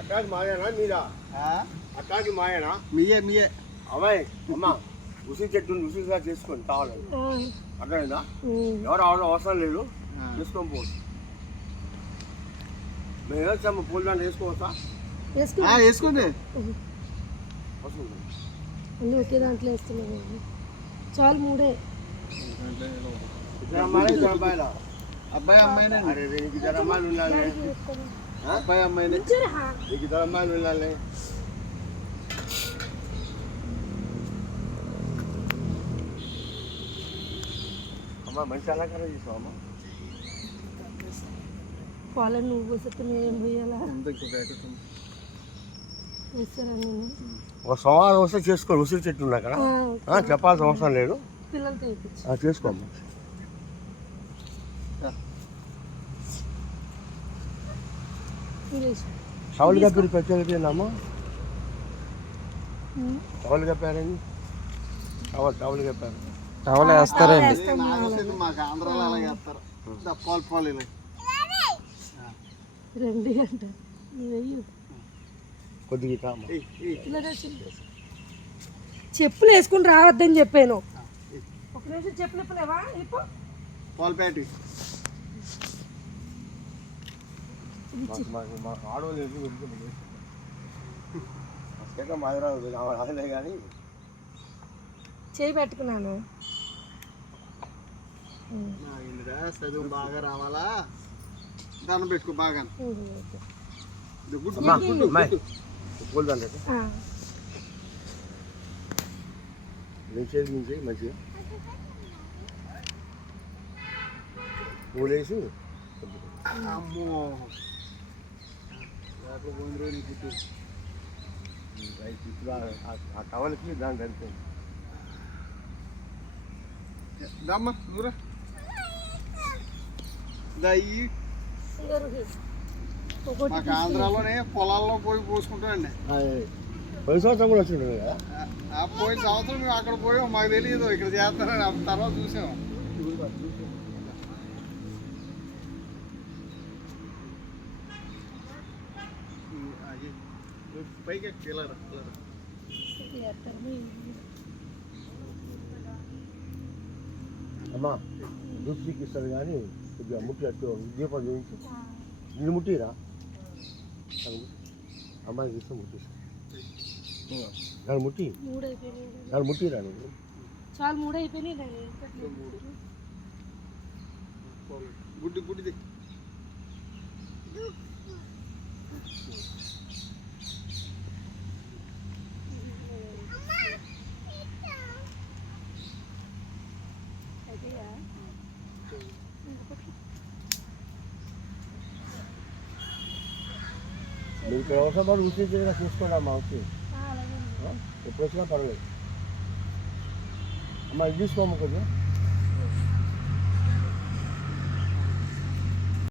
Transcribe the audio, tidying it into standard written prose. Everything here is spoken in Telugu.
అట్టాకి మాయేనా మీరా? అట్టాకి మాయేనా? మీయే అమ్మాయి అమ్మ ఉసిరి చెట్టు ఉసిరిగా చేసుకోండి కావాలని. అర్థమైందా? ఎవరు అవసరం లేదు, చేసుకొని పోవచ్చు. మేము వేస్తాము పూల దాంట్లో వేసుకోవచ్చా? వేసుకోండి. ఒకే దాంట్లో వేస్తున్నాను. చాలు మూడే. అబ్బాయి అమ్మాయినే. ఇద్దరు అమ్మాయిలు ఉండాలి. అబ్బాయి అమ్మాయినే. ఇద్దరు అమ్మాయిలు ఉండాలి. అమ్మ మంచి అలంకారం చేసావు అమ్మ. పాలను నువ్వు పోసేస్తే మేమేం పోయాలా? వేస్తారా? ఒక సోమవారం వస్తే చేసుకోండి. ఉసిరి చెట్టు ఉన్నా అక్కడ చెప్పాల్సిన అవసరం లేదు. పిల్లలతో చేసుకోమ్మా. టవల్ కప్పారు పెద్దమ్మా. టవల్ కప్పారండి. టవల్ కప్పారు. టవల్ వేస్తారండి. మాకు ఆంధ్రాలో అలా వేస్తారు. పాలు రెండు గంట కొద్దిగా చెప్పులు వేసుకుని రావద్దని చెప్పాను. ఒక నిమిషం చెప్పులు ఇప్పలేవా? పాలు ప్యాటి ఆడవాళ్ళు మాదిరాదు కానీ చేయి పెట్టుకున్నాను. చదువు బాగా రావాలా, దండం పెట్టుకో బాగా. నుంచి మంచిగా పూలేసి. అమ్మో ఆ టవల్కి దాని కలిపి దమ్మ దూరా దయ్యి. మాకు ఆంధ్రాలోనే పొలాల్లో పోయి పోసుకుంటామండి. పోయిన సంవత్సరం కూడా వచ్చి ఉంటుంది కదా. పోయిన సంవత్సరం మేము అక్కడ పోయాం, మాకు తెలియదు ఇక్కడ చేస్తారని. తర్వాత చూసాము. పైకి వెళ్ళరా అమ్మా దూప్సీకి ఇస్తారు కానీ కొద్దిగా ముట్టి అట్టు దీపం చూపించు. నేను ముట్టిరా అమ్మాయికి ఇస్తాం ముట్టిస్తా. దాన్ని ముట్టిరా నువ్వు. చాలు మూడు అయిపోయినాయి. గుడ్డి గుడ్డిది మీకు అవసరం పడి ఉసిరి చూసుకోండి అమ్మా. వచ్చి ఎప్పుడు వచ్చినా పర్వాలేదు అమ్మా. ఇది తీసుకోమ్మ కొద్దిగా.